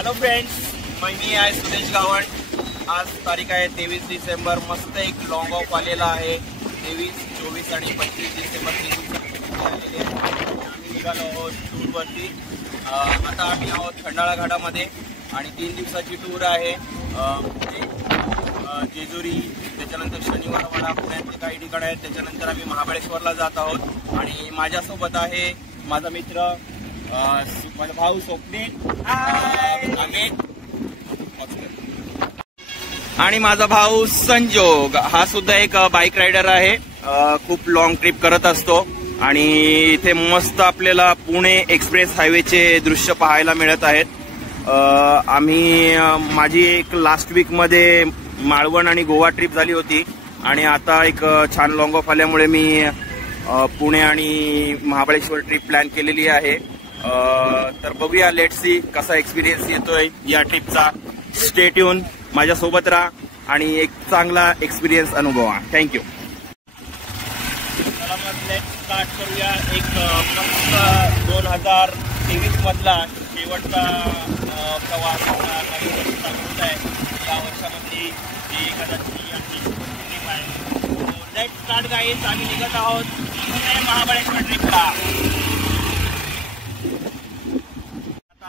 Hello friends, मी आहे सुदेश गावण. आज तारीख आहे 23 डिसेंबर. मस्त एक लॉंग ऑफ आलेला आहे. 23, 24 आणि 25 डिसेंबर आम्ही निघालो आहोत टूरवरती. आता आम्ही आहोत खंडाळा घाटामध्ये आणि 3 दिवसाची टूर आहे. जेजुरी, त्याच्यानंतर शनिवारवाडा, पुण्यातले काही ठिकाण आहेत. त्याच्यानंतर आम्ही महाबळेश्वरला जात आहोत आणि माझ्यासोबत आहे माझा मित्र माझा भाऊ स्वप्नील, अमित आणि माझा भाऊ संजोग. हा सुद्धा एक बाईक रायडर आहे. खूप लॉंग ट्रिप करत असतो आणि इथे मस्त आपल्याला पुणे एक्सप्रेस हायवेचे दृश्य पाहायला मिळत आहेत. माझी एक लास्ट वीक मध्ये मालवण आणि गोवा ट्रिप झाली होती आणि आता एक छान लॉंग ऑफ आल्यामुळे मी पुणे आणि महाबळेश्वर ट्रिप प्लॅन केलेली आहे. तर बघूया, लेट्स सी कसा एक्सपिरियन्स येतोय या ट्रिपचा. स्टे ट्यून, माझ्या सोबत राहा आणि एक चांगला एक्सपिरियन्स अनुभवा. थँक्यू. चला मग लेट्स स्टार्ट करूया. एक मस्त 2023 मधला शेवटचा प्रवास आहे. या वर्षामध्ये जी कदाचित ट्रिप आहे. Let's start guys. आम्ही निघत आहोत पुणे महाबळेश्वर ट्रिपला.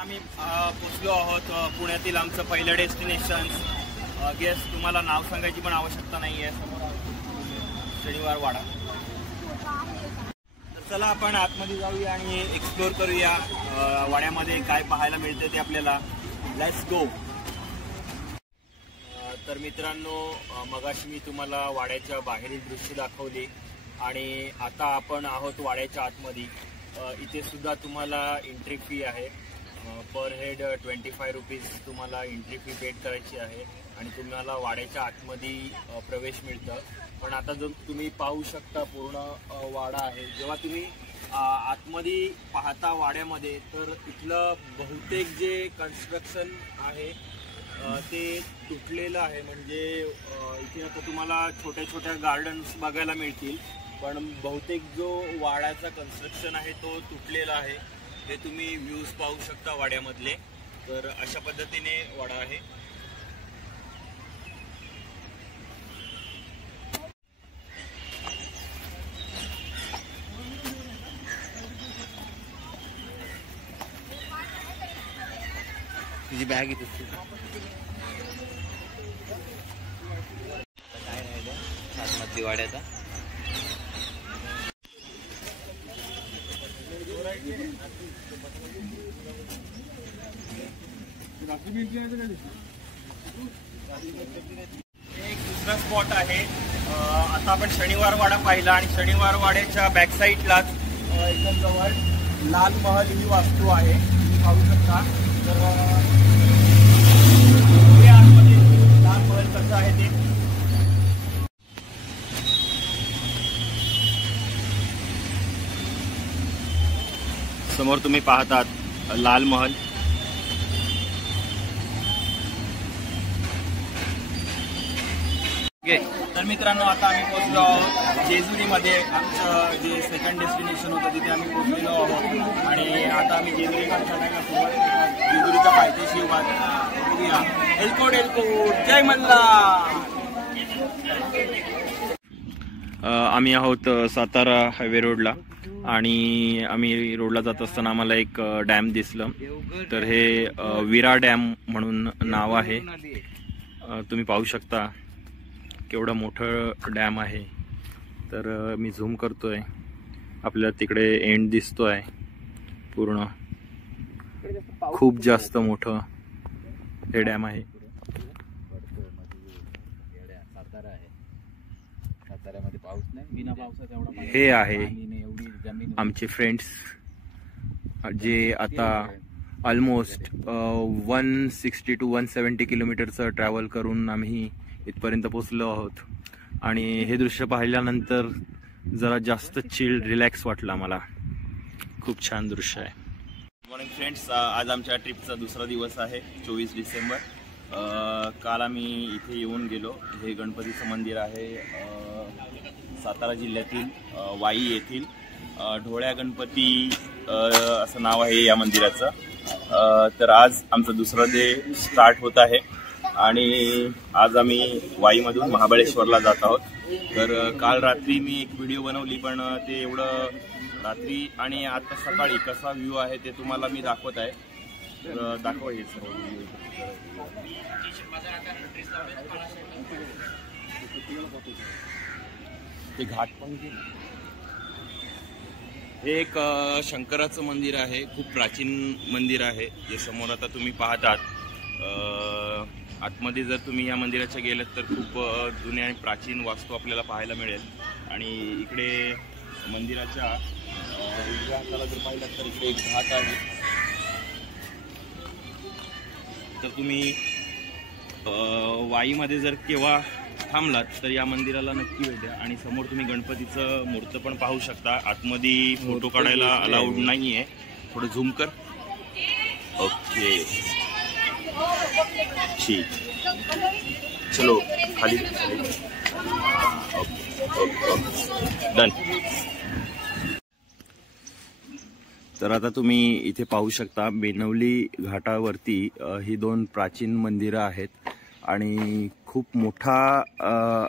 आम्ही पोचलो आहोत पुण्यातील आमचं पहिलं डेस्टिनेशन. गेस तुम्हाला नाव सांगायची पण आवश्यकता नाही आहे. समोर शनिवार वाडा. तर चला आपण आतमध्ये जाऊया आणि एक्सप्लोर करूया वाड्यामध्ये काय पाहायला मिळते ते आपल्याला. Let's go. तर मित्रांनो, मगाशी मी तुम्हाला वाड्याच्या बाहेरील दृश्य दाखवली आणि आता आपण आहोत वाड्याच्या आतमध्ये. इथे सुद्धा तुम्हाला एंट्री फी आहे. पर हेड 25 रुपीज तुम्हाला एंट्री फी पेड करायची आहे आणि तुम्हाला वाड्याच्या आतमध्ये प्रवेश मिळतं. पण आता जो तुम्ही पाहू शकता पूर्ण वाडा आहे. जेव्हा तुम्ही आतमध्ये पाहता वाड्यामध्ये, तर इथलं बहुतेक जे कन्स्ट्रक्शन आहे ते तुटलेलं आहे. म्हणजे इथे आता तुम्हाला छोट्या छोट्या गार्डन्स बघायला मिळतील, पण बहुतेक जो वाड्याचा कन्स्ट्रक्शन आहे तो तुटलेला आहे. हे तुम्ही व्ह्यूज पाहू शकता वाड्यामधले. तर अशा पद्धतीने वाडा आहे. तुझी बॅग इथे काय राहिलं आतमधली वाड्याचा. एक दुसरा स्पॉट आहे. आता आपण शनिवार वाडा पाहिला आणि शनिवार वाड्याच्या बॅक साईडलाच एकदम जवळ लाल महल ही वास्तू आहे. तुम्ही पाहू शकता. तर आतमध्ये लाल महल कसं आहे ते. समोर तुम्ही पाहतात लाल महल. तर मित्रांनो, आता आम्ही पोहोचलो आहोत जेजुरीमध्ये. आमचं जे सेकंड डेस्टिनेशन होतं तिथे आम्ही पोहोचलेलो आहोत आणि आता आम्ही जेजुरीला चढायला सुरुवात. जेजुरीच्या पायथ्याशी बघूया. एलकोट एलकोट, जय मल्हार. आम्ही आहोत सातारा हायवे रोडला आणि आम्ही रोडला जात असताना आम्हाला एक डॅम दिसलं. तर हे विरा डॅम म्हणून नाव आहे. तुम्ही पाहू शकता केवढं मोठं डॅम आहे. तर मी झूम करतोय, आपल्याला तिकडे एंड दिसतोय पूर्ण. खूप जास्त मोठं हे डॅम आहे. हे आहे आमचे फ्रेंड्स जे आता ऑलमोस्ट 160 to 170 किलोमीटरचं ट्रॅव्हल करून आम्ही इथपर्यंत पोहोचलो आहोत. आणि हे दृश्य पाहिल्यानंतर जरा जास्त चिल, रिलॅक्स वाटलं मला. खूप छान दृश्य आहे. Good morning friends. आज आमच्या ट्रिपचा दुसरा दिवस आहे, 24 डिसेंबर. काल आम्ही इथे येऊन गेलो. हे गणपतीचं मंदिर आहे सातारा जिल्ह्यातील वाई येथील. ढोळ्या गणपती असं नाव आहे या मंदिराचं. तर आज आमचा दुसरा डे स्टार्ट होत आहे आणि आज आम्ही वाईमधून महाबळेश्वरला जात आहोत. तर काल रात्री मी एक व्हिडिओ बनवली, पण ते एवढं रात्री आणि आता सकाळी कसा व्ह्यू आहे ते तुम्हाला मी दाखवत आहे. तर दाखव हे सर्व ते घाट पण. हे एक शंकराचं मंदिर आहे, खूप प्राचीन मंदिर आहे जे समोर आता तुम्ही पाहतात. आतमध्ये जर तुम्ही या मंदिराच्या गेलात तर खूप जुने आणि प्राचीन वास्तू आपल्याला पाहायला मिळेल. आणि इकडे मंदिराच्या उजव्या हाताला जर पाहिलं तर इकडे एक घाट आहे. तर तुम्ही वाईमध्ये जर केव्हा थांबलात तर या मंदिराला नक्की भेट द्या. आणि समोर तुम्ही गणपतीचं मूर्त पण पाहू शकता. आतमध्ये फोटो काढायला अलाउड नाही आहे. थोडं झूम कर. ओके ठीक, चलो खाली. Okay done. तर आता तुम्ही इथे पाहू शकता मेनवली घाटावरती ही दोन प्राचीन मंदिरं आहेत आणि खूप मोठा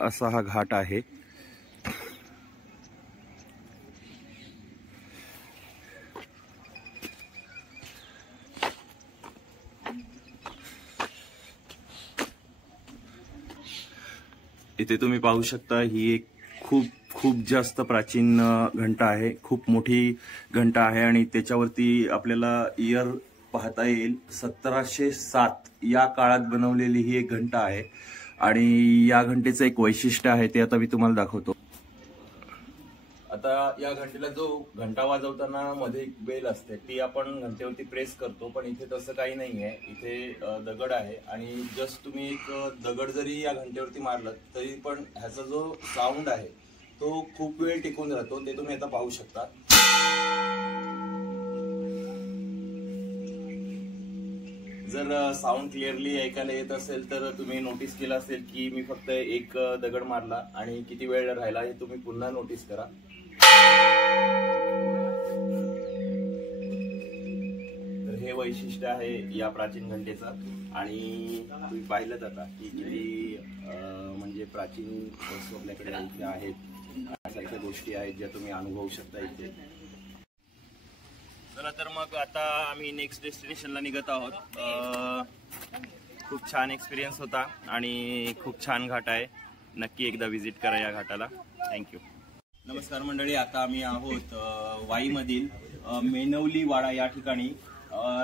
असा हा घाट आहे. इथे तुम्ही पाहू शकता ही एक खूप जास्त प्राचीन घंटा आहे, खूप मोठी घंटा आहे आणि त्याच्यावरती आपल्याला इयर पाहता येईल. 1707 या काळात बनवलेली ही एक घंटा आहे आणि या घंटेचं एक वैशिष्ट्य आहे ते आता मी तुम्हाला दाखवतो. आता या घंटेला जो घंटा वाजवताना मध्ये एक बेल असते ती आपण घंटेवरती प्रेस करतो, पण इथे तसं काही नाही आहे. इथे दगड आहे आणि जस्ट तुम्ही एक दगड जरी या घंटेवरती मारलं तरी पण ह्याचा जो साऊंड आहे तो खूप वेळ टिकून राहतो. ते तुम्ही आता पाहू शकता. जर साऊंड क्लिअरली ऐकायला येत असेल तर तुम्ही नोटीस केलं असेल की मी फक्त एक दगड मारला आणि किती वेळ राहिला हे तुम्ही पुन्हा नोटीस करा. तर हे वैशिष्ट्य आहे या प्राचीन घंटेचं. आणि तुम्ही पाहिलं आता की किती म्हणजे प्राचीन वस्तू आपल्याकडे इथे आहेत, अशा गोष्टी आहेत ज्या तुम्ही अनुभवू शकता इथे. चला तर मग आता आम्ही नेक्स्ट डेस्टिनेशनला निघत आहोत. खूप छान एक्सपिरियन्स होता आणि खूप छान घाट आहे. नक्की एकदा व्हिजिट करा या घाटाला. थँक्यू. नमस्कार मंडळी, आता आम्ही आहोत वाईमधील मेनवली वाडा या ठिकाणी.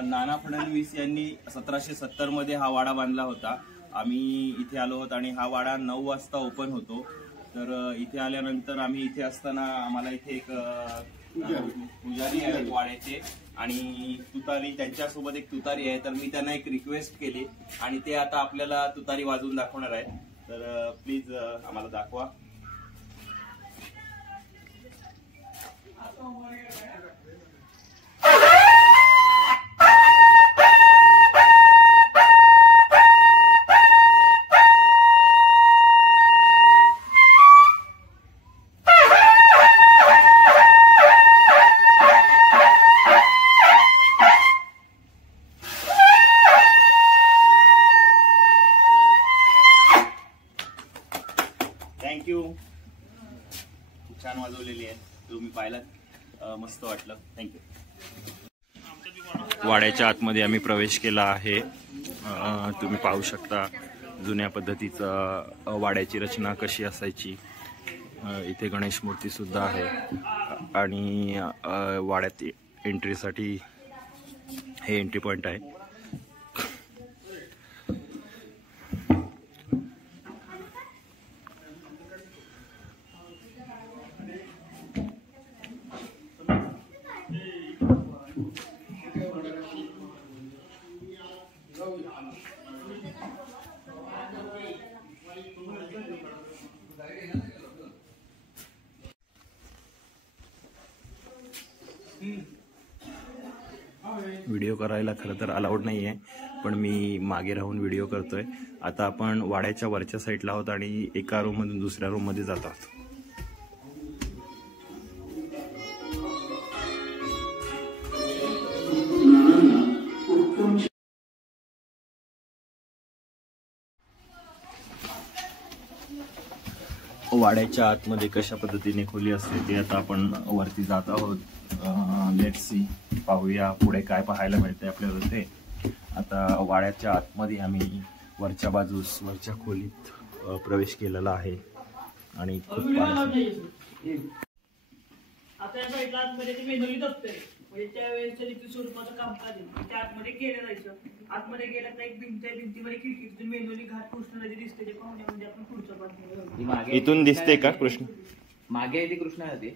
नाना फडणवीस यांनी 1770 मध्ये हा वाडा बांधला होता. आम्ही इथे आलो आहोत आणि हा वाडा 9 वाजता ओपन होतो. तर इथे आल्यानंतर आम्ही इथे असताना आम्हाला इथे एक पुजारी आहेत वाड्याचे आणि तुतारी, त्यांच्यासोबत एक तुतारी आहे. तर मी त्यांना एक रिक्वेस्ट केली आणि ते आता आपल्याला तुतारी वाजवून दाखवणार आहे. तर प्लीज आम्हाला दाखवा. थँक्यू. खूप छान वाजवलेली आहे, तुम्ही पाहिलात, मस्त वाटलं. थँक्यू. वाड्याच्या आतमध्ये आम्ही प्रवेश केला आहे. तुम्ही पाहू शकता जुन्या पद्धतीचा वाड्याची रचना कशी असायची. इथे गणेश मूर्ती सुद्धा आहे आणि वाड्यात एंट्रीसाठी हे एंट्री पॉइंट आहे. व्हिडिओ करायला खरं तर अलाउड नाही आहे, पण मी मागे राहून व्हिडिओ करतोय. आता आपण वाड्याच्या वरच्या साईडला आहोत आणि एका रूममधून दुसऱ्या रूममध्ये जात आहोत. वाड्याच्या आतमध्ये कशा पद्धतीने खोली असते ते आता आपण वरती जात आहोत. लेट्स सी, पाहूया पुढे काय पाहायला मिळते आपल्याला. ते आता वाड्याच्या आतमध्ये आम्ही वरच्या बाजूस वरच्या खोलीत प्रवेश केलेला आहे आणि खूप आता या साईडला आतमध्ये ते मेनोली दफ्तर आहे, म्हणजे त्यावेळेसच्या लिखित स्वरूपाचं कामकाज आहे, त्या आतमध्ये केलं जायचं. आतमध्ये गेलं तर एक भिंत आहे, भिंतीमध्ये खिडकीतून मेनोली घाट कृष्ण नदी दिसते. ते पाहुण्यामध्ये आपण पुढचं पाहतो. इथून दिसते का कृष्ण? मागे ती कृष्णा नदी.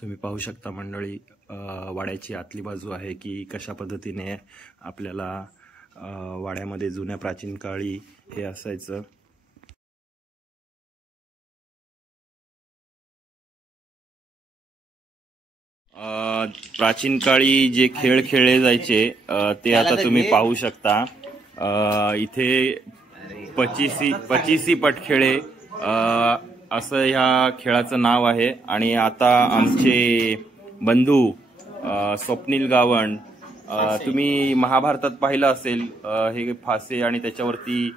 तुम्ही पाहू शकता मंडळी, वाड्याची आतली बाजू आहे की कशा पद्धतीने आपल्याला वाड्यामध्ये जुन्या प्राचीन काळी हे असायचं. प्राचीन काळी जे खेळ खेळले जायचे ते आता तुम्ही पाहू शकता. इथे पचीसी पटखेळे असं ह्या खेळाचं नाव आहे. आणि आता आमचे बंधू स्वप्नील गावंड, तुम्ही महाभारतात पाहिलं असेल, हे फासे आणि त्याच्यावरती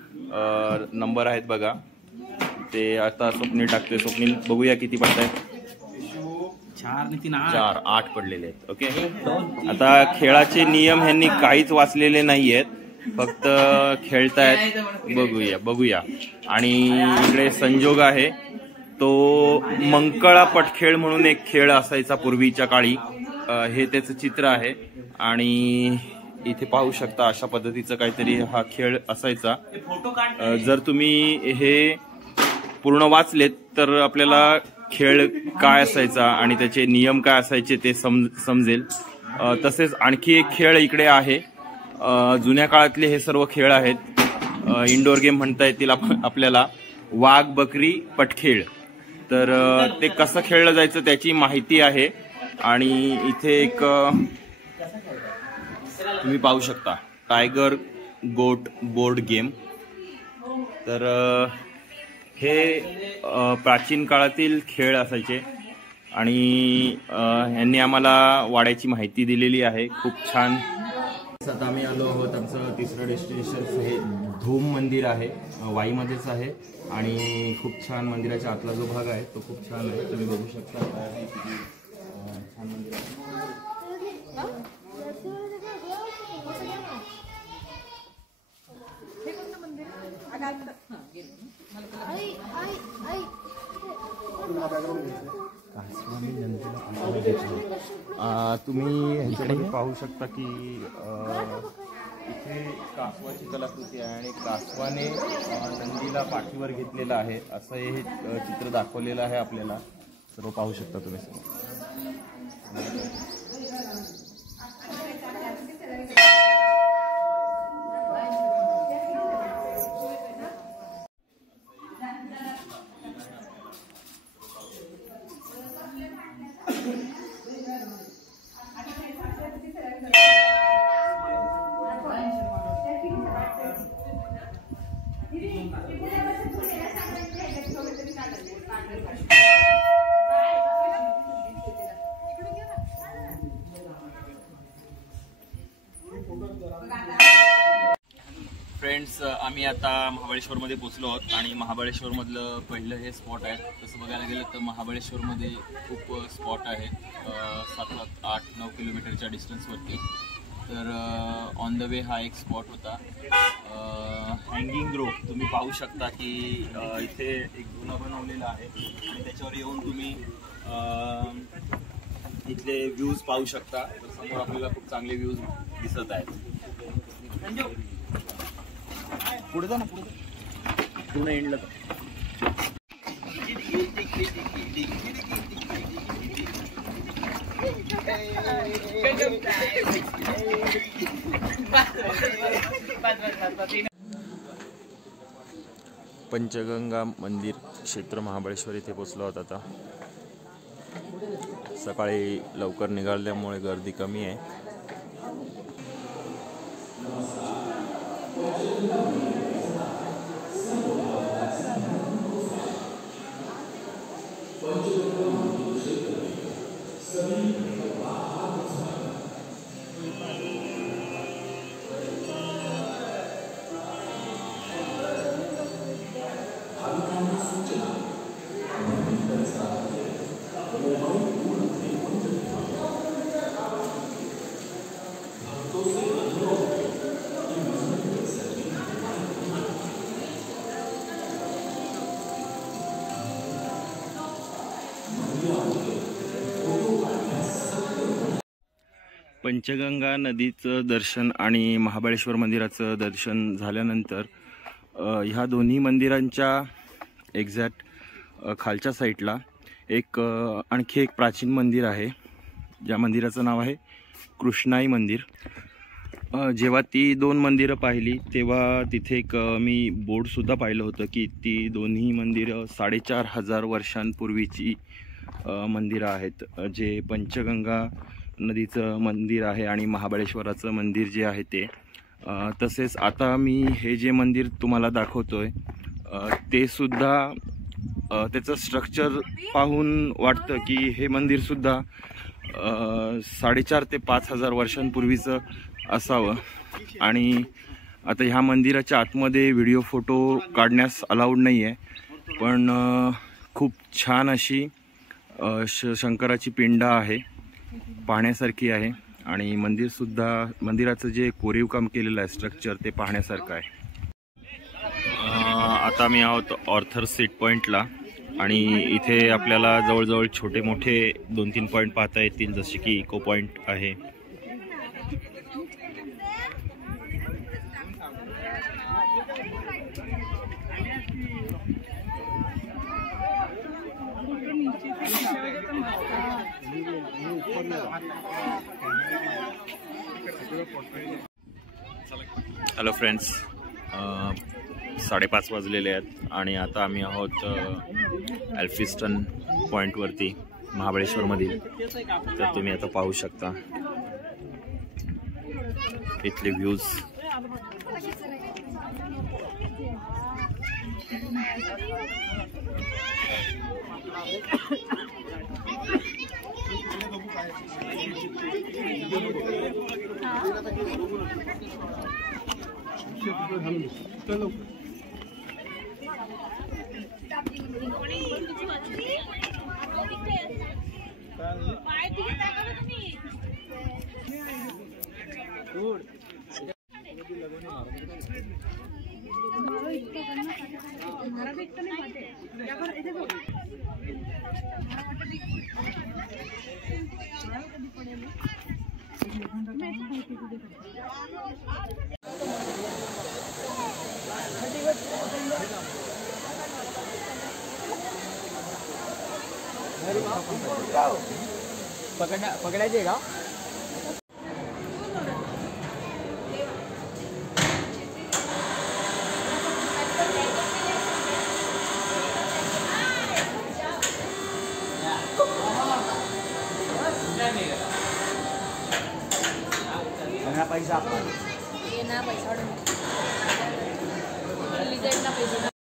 नंबर आहेत बघा, ते आता स्वप्नील टाकतोय. स्वप्नील बघूया किती पडतायत. 4 8 पडलेले आहेत. ओके, आता खेळाचे नियम ह्यांनी काहीच वाचलेले नाहीयेत, फक्त खेळतायत. बघूया. आणि इकडे संजोग आहे, तो मंकळा पटखेळ म्हणून एक खेळ असायचा पूर्वीच्या काळी, हे त्याचं चित्र आहे. आणि इथे पाहू शकता अशा पद्धतीचं काहीतरी हा खेळ असायचा. जर तुम्ही हे पूर्ण वाचलेत तर आपल्याला खेळ काय असायचा आणि त्याचे नियम काय असायचे ते समजेल. तसेच आणखी एक खेळ इकडे आहे. जुन्या काळातले हे सर्व खेळ आहेत. इंडोर गेम म्हणता येतील आपल्याला. वाघ बकरी पटखेळ, तर ते कसं खेळलं जायचं त्याची माहिती आहे. आणि इथे एक तुम्ही पाहू शकता टायगर गोट बोर्ड गेम. तर हे प्राचीन काळातील खेळ असायचे आणि यांनी आम्हाला वाड्याची माहिती दिलेली आहे. खूप छान. आता आम्ही आलो आहोत, आमचं तिसरं डेस्टिनेशन हे धूम मंदिर आहे, वाईमध्येच आहे. आणि खूप छान मंदिराच्या आतला जो भाग आहे तो खूप छान आहे, तुम्ही बघू शकता. छान मंदिर आहे. तुम्ही ह्याच्यामध्ये पाहू शकता की इथे कासवाची कलाकृती आहे आणि कासवाने नंदीला पाठीवर घेतलेलं आहे असं हे चित्र दाखवलेलं आहे आपल्याला. सर्व पाहू शकता तुम्ही. फ्रेंड्स, आम्ही आता महाबळेश्वरमध्ये पोहोचलो आहोत आणि महाबळेश्वरमधलं पहिलं हे स्पॉट आहे. तसं बघायला गेलं तर महाबळेश्वरमध्ये खूप स्पॉट आहेत 7-8 9 किलोमीटरच्या डिस्टन्सवरती. तर ऑन द वे हा एक स्पॉट होता. हँगिंग ग्रोव्ह तुम्ही पाहू शकता की इथे एक जुना बनवलेला आहे आणि त्याच्यावर येऊन तुम्ही इथले व्ह्यूज पाहू शकता. तर समोर आपल्याला खूप चांगले व्ह्यूज दिसत आहेत. पुढे जा ना, पूर्ण एंडला. पंचगंगा मंदिर क्षेत्र महाबळेश्वर इथे पोचलो आहोत. आता सकाळी लवकर निघाल्यामुळे गर्दी कमी आहे. पंचगंगा नदीचं दर्शन आणि महाबळेश्वर मंदिराचं दर्शन झाल्यानंतर ह्या दोन्ही मंदिरांच्या एक्झॅक्ट खालच्या साईडला आणखी एक प्राचीन मंदिर आहे, ज्या मंदिराचं नाव आहे कृष्णाई मंदिर. जेव्हा ती दोन मंदिरं पाहिली तेव्हा तिथे एक मी बोर्डसुद्धा पाहिलं होतं की ती दोन्ही मंदिरं 4500 वर्षांपूर्वीची मंदिरं आहेत. जे पंचगंगा नदीचं मंदिर आहे आणि महाबळेश्वराचं मंदिर जे आहे ते. तसेच आता मी हे जे मंदिर तुम्हाला दाखवतोय ते सुद्धा त्याचं स्ट्रक्चर पाहून वाटतं की हे मंदिरसुद्धा 4,500 ते 5,000 वर्षांपूर्वीचं असावं. आणि आता ह्या मंदिराच्या आतमध्ये व्हिडिओ फोटो काढण्यास अलाउड नाही आहे, पण खूप छान अशी शंकराची पिंड आहे, पाहण्यासारखी आहे. आणि मंदिराचं जे कोरीव काम केलेलं आहे स्ट्रक्चर ते पाहण्यासारखं आहे. आता मी आहोत ऑर्थर सीट पॉईंटला आणि इथे आपल्याला जवळजवळ छोटे मोठे 2-3 पॉईंट पाहता येतील, जसे की इको पॉईंट आहे. हॅलो फ्रेंड्स, 5:30 वाजलेले आहेत आणि आता आम्ही आहोत एल्फिस्टन पॉईंटवरती महाबळेश्वरमधील. तर तुम्ही आता पाहू शकता इथले व्ह्यूज. पकडायचे का? पैसा पैसा